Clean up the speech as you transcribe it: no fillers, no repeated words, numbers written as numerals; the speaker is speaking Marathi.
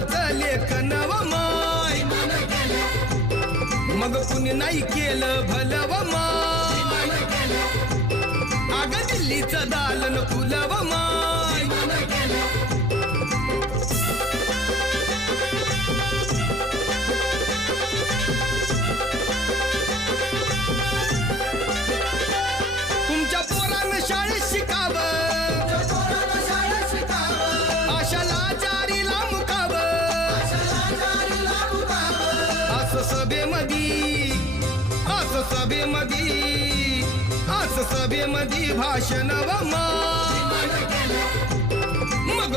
पोराचं लेखन व माय मग कुणी नाही केलं भलं व माय अग दिल्लीचं दालन फुलं व माय तुमच्या पोरानं शाळेत शिकावं आशाला जारीला मुकावं असं सभेमधी भाषण व माय मग